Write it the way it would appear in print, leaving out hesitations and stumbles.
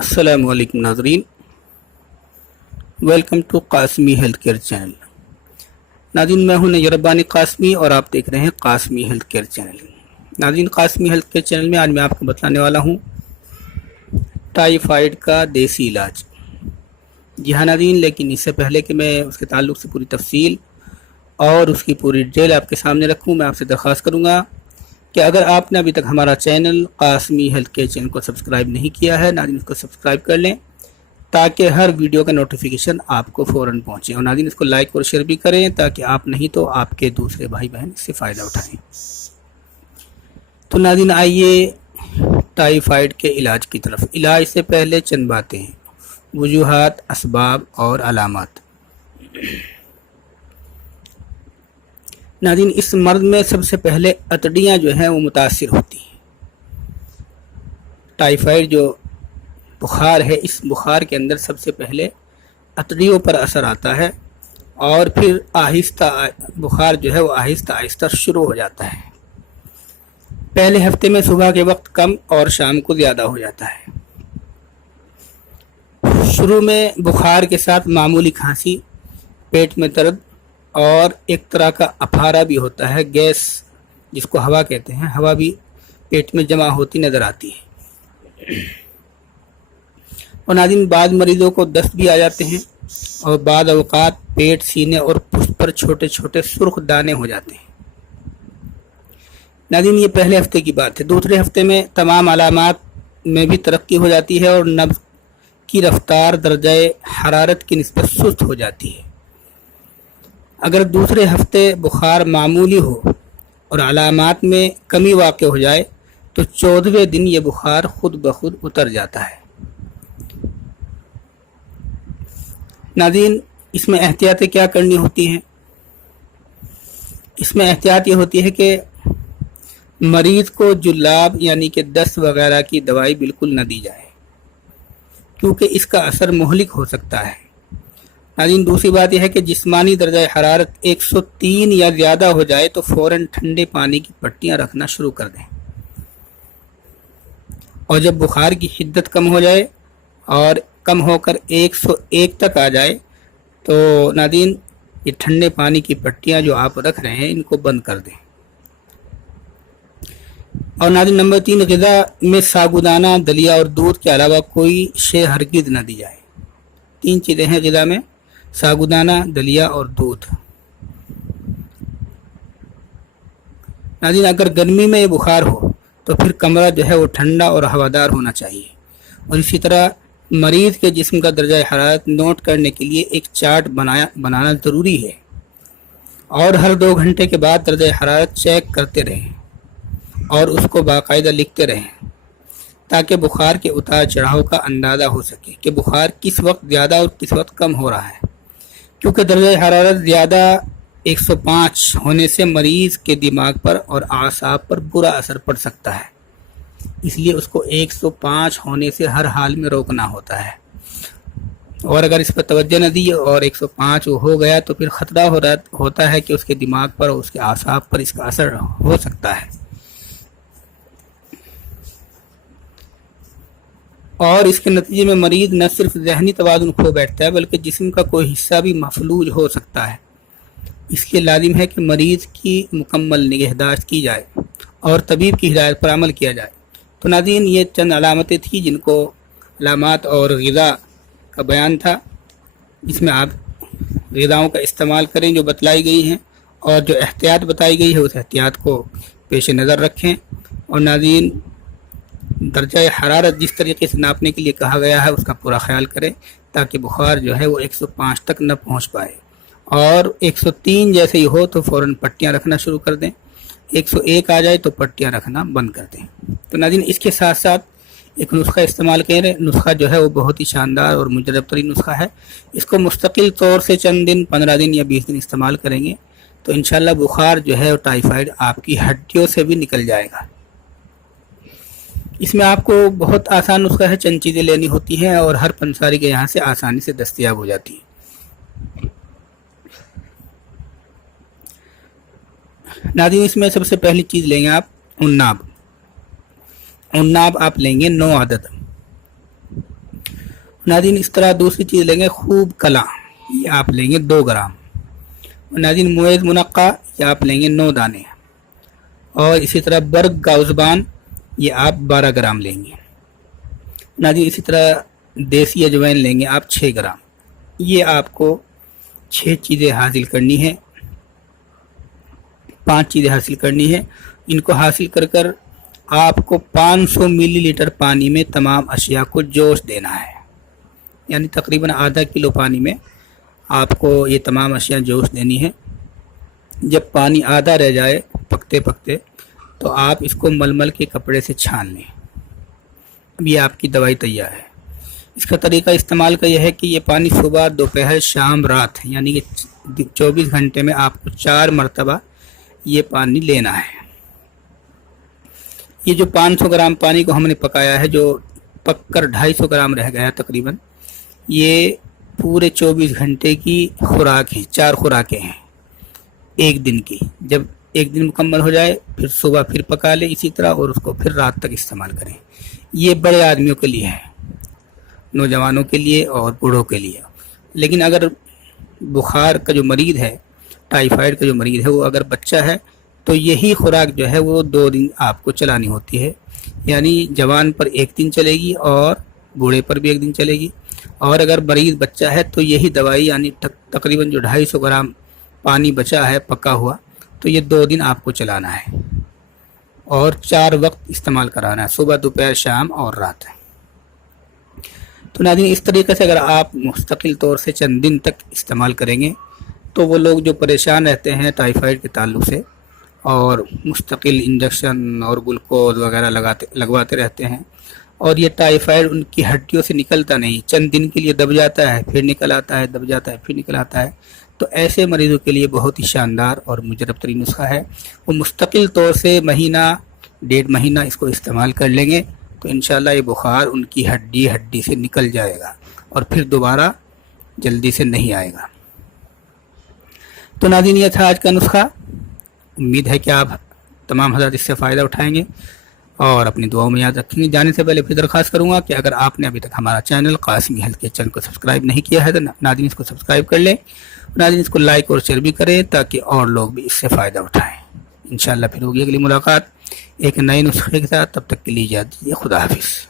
अस्सलाम वालेकुम नाज़रीन, welcome to Qasmi health care channel. नाज़रीन, मैं हूं नैयर रब्बानी कासमी और आप देख रहे हैं कासमी हेल्थ केयर चैनल। नाज़रीन, कासमी हेल्थ केयर चैनल में आज मैं आपको बताने वाला हूं टाइफाइड का देसी इलाज। जी हाँ नाज़रीन, लेकिन इससे पहले कि मैं उसके ताल्लुक़ से पूरी तफसील और उसकी पूरी डिटेल आपके सामने रखूँ, मैं आपसे दरख्वास्त करूँगा कि अगर आपने अभी तक हमारा channel Qasmi health care channel को सब्सक्राइब नहीं किया है, नाज़रीन इसको सब्सक्राइब कर लें ताकि हर वीडियो का नोटिफिकेशन आपको फ़ौरन पहुंचे। और नाज़रीन इसको लाइक और शेयर भी करें ताकि आप नहीं तो आपके दूसरे भाई बहन इससे फ़ायदा उठाएं। तो नाज़रीन आइए टाइफाइड के इलाज की तरफ। इलाज से पहले चंद बातें हैं, वजूहात, असबाब और अलामत। नाज़रीन, इस मर्द में सबसे पहले अतड़ियाँ जो हैं वो मुतासिर होती हैं। टाइफाइड जो बुखार है, इस बुखार के अंदर सबसे पहले अतड़ियों पर असर आता है और फिर आहिस्ता बुखार जो है वो आहिस्ता आहिस्ता शुरू हो जाता है। पहले हफ्ते में सुबह के वक्त कम और शाम को ज़्यादा हो जाता है। शुरू में बुखार के साथ मामूली खांसी, पेट में दर्द और एक तरह का अफारा भी होता है, गैस जिसको हवा कहते हैं, हवा भी पेट में जमा होती नज़र आती है। और नाज़रीन, बाद मरीज़ों को दस्त भी आ जाते हैं और बाद अवकात पेट, सीने और पुष्ट पर छोटे छोटे सुर्ख दाने हो जाते हैं। नाज़रीन, ये पहले हफ्ते की बात है। दूसरे हफ्ते में तमाम अलामात में भी तरक्की हो जाती है और नब्ज़ की रफ्तार दर्जाए हरारत की निस्बत सुस्त हो जाती है। अगर दूसरे हफ्ते बुखार मामूली हो और अलामात में कमी वाक़ हो जाए तो 14वें दिन ये बुखार खुद ब खुद उतर जाता है। नाज़रीन, इसमें एहतियातें क्या करनी होती हैं? इसमें एहतियात ये होती है कि मरीज़ को जुलाब यानी कि दस्त वगैरह की दवाई बिल्कुल न दी जाए, क्योंकि इसका असर मुहलिक हो सकता है। नाज़रीन, दूसरी बात यह है कि जिस्मानी दर्जा हरारत 103 या ज़्यादा हो जाए तो फ़ौरन ठंडे पानी की पट्टियाँ रखना शुरू कर दें। और जब बुखार की शिद्दत कम हो जाए और कम होकर 101 तक आ जाए तो नाज़रीन ये ठंडे पानी की पट्टियाँ जो आप रख रहे हैं इनको बंद कर दें। और नाज़रीन, नंबर 3, ग़िज़ा में साबूदाना, दलिया और दूध के अलावा कोई शे हरगिज़ न दी जाए। 3 चीज़ें हैं ग़िज़ा में, साबूदाना, दलिया और दूध। नाज़रीन, अगर गर्मी में ये बुखार हो तो फिर कमरा जो है वो ठंडा और हवादार होना चाहिए। और इसी तरह मरीज़ के जिस्म का दर्जा हरारत नोट करने के लिए एक चार्ट बनाना ज़रूरी है और हर 2 घंटे के बाद दर्जा हरारत चेक करते रहें और उसको बाकायदा लिखते रहें ताकि बुखार के उतार चढ़ाव का अंदाज़ा हो सके कि बुखार किस वक्त ज़्यादा और किस वक्त कम हो रहा है। क्योंकि दर्जा हरारत ज़्यादा 105 होने से मरीज़ के दिमाग पर और आसाब पर बुरा असर पड़ सकता है, इसलिए उसको 105 होने से हर हाल में रोकना होता है। और अगर इस पर तवज्जो न दी और 105 हो गया तो फिर ख़तरा होता है कि उसके दिमाग पर और उसके आसाब पर इसका असर हो सकता है। और इसके नतीजे में मरीज़ न सिर्फ ज़हनी तवाज़ुन खो बैठता है बल्कि जिस्म का कोई हिस्सा भी मफलूज हो सकता है। इसलिए लाजिम है कि मरीज़ की मुकम्मल निगहदाश्त की जाए और तबीब की हिदायत पर अमल किया जाए। तो नाज़रीन, ये चंद अलामतें थी जिनको अलामात और ग़िज़ा का बयान था। इसमें आप ग़िज़ाओं का इस्तेमाल करें जो बतलाई गई हैं और जो एहतियात बताई गई है उस एहतियात को पेश नज़र रखें। और नाज़रीन, दर्जा हरारत जिस तरीके से नापने के लिए कहा गया है उसका पूरा ख्याल करें ताकि बुखार जो है वो 105 तक न पहुंच पाए। और 103 जैसे ही हो तो फ़ौरन पट्टियाँ रखना शुरू कर दें, 101 आ जाए तो पट्टियाँ रखना बंद कर दें। तो नाज़रीन, इसके साथ साथ एक नुस्खा इस्तेमाल करें। नुस्खा जो है वो बहुत ही शानदार और मुजरब तरीन नुस्खा है। इसको मुस्तकिल तौर से चंद दिन, 15 दिन या 20 दिन इस्तेमाल करेंगे तो इंशाल्लाह बुखार जो है टाइफाइड आपकी हड्डियों से भी निकल जाएगा। इसमें आपको बहुत आसान नुस्खा है, चंद चीज़ें लेनी होती हैं और हर पंसारी के यहाँ से आसानी से दस्तयाब हो जाती है। नाज़रीन, इसमें सबसे पहली चीज़ लेंगे आप उन्नाब। उन्नाब आप लेंगे 9 अदद। नाज़रीन इस तरह दूसरी चीज़ लेंगे खूब कला, ये आप लेंगे 2 ग्राम। नाज़रीन मुएज़ मुनक्का, ये आप लेंगे 9 दाने। और इसी तरह बर्ग गाउज़बान, ये आप 12 ग्राम लेंगे। नाज़रीन इसी तरह देसी अजवाइन लेंगे आप 6 ग्राम। ये आपको 6 चीज़ें हासिल करनी है, 5 चीज़ें हासिल करनी है। इनको हासिल कर आपको 500 मिलीलीटर पानी में तमाम अशिया को जोश देना है, यानी तकरीबन आधा किलो पानी में आपको ये तमाम अशिया जोश देनी है। जब पानी आधा रह जाए पकते पकते तो आप इसको मलमल के कपड़े से छान लें। अब ये आपकी दवाई तैयार है। इसका तरीका इस्तेमाल का यह है कि ये पानी सुबह, दोपहर, शाम, रात, यानी कि 24 घंटे में आपको 4 मरतबा ये पानी लेना है। ये जो 500 ग्राम पानी को हमने पकाया है, जो पककर 250 ग्राम रह गया तकरीबन, ये पूरे 24 घंटे की खुराक है। 4 खुराकें हैं एक दिन की। जब एक दिन मुकम्मल हो जाए फिर सुबह फिर पका ले इसी तरह, और उसको फिर रात तक इस्तेमाल करें। ये बड़े आदमियों के लिए है, नौजवानों के लिए और बूढ़ों के लिए। लेकिन अगर बुखार का जो मरीज़ है, टाइफाइड का जो मरीज़ है, वो अगर बच्चा है तो यही खुराक जो है वो 2 दिन आपको चलानी होती है। यानी जवान पर 1 दिन चलेगी और बूढ़े पर भी 1 दिन चलेगी। और अगर मरीज़ बच्चा है तो यही दवाई, यानी तकरीबन जो 250 ग्राम पानी बचा है पका हुआ, तो ये 2 दिन आपको चलाना है और 4 वक्त इस्तेमाल कराना है, सुबह, दोपहर, शाम और रात। तो नाज़रीन इस तरीके से अगर आप मुस्तकिल तौर से चंद दिन तक इस्तेमाल करेंगे तो वो लोग जो परेशान रहते हैं टाइफाइड के ताल्लुक से और मुस्तकिल इंजेक्शन और ग्लूकोज वगैरह लगवाते रहते हैं, और ये टाइफाइड उनकी हड्डियों से निकलता नहीं, चंद दिन के लिए दब जाता है, फिर निकल आता है, दब जाता है, फिर निकल आता है, तो ऐसे मरीज़ों के लिए बहुत ही शानदार और मुजरब तरीन नुस्खा है। वो मुस्तकिल तौर से महीना 1.5 महीना इसको इस्तेमाल कर लेंगे तो इंशाल्लाह ये बुखार उनकी हड्डी से निकल जाएगा और फिर दोबारा जल्दी से नहीं आएगा। तो नाज़रीन ये था आज का नुस्खा। उम्मीद है कि आप तमाम हज़रात इससे फ़ायदा उठाएंगे और अपनी दुआओं में याद रखेंगे। जाने से पहले फिर दरख्वास्त करूँगा कि अगर आपने अभी तक हमारा channel Qasmi health care channel को सब्सक्राइब नहीं किया है तो नाज़रीन इसको सब्सक्राइब कर लें। नाज़रीन इसको लाइक और शेयर भी करें ताकि और लोग भी इससे फ़ायदा उठाएँ। इंशाअल्लाह फिर होगी अगली मुलाकात एक नए नुस्खे के साथ। तब तक के लिए इजाज़त दीजिए। खुदा हाफिज़।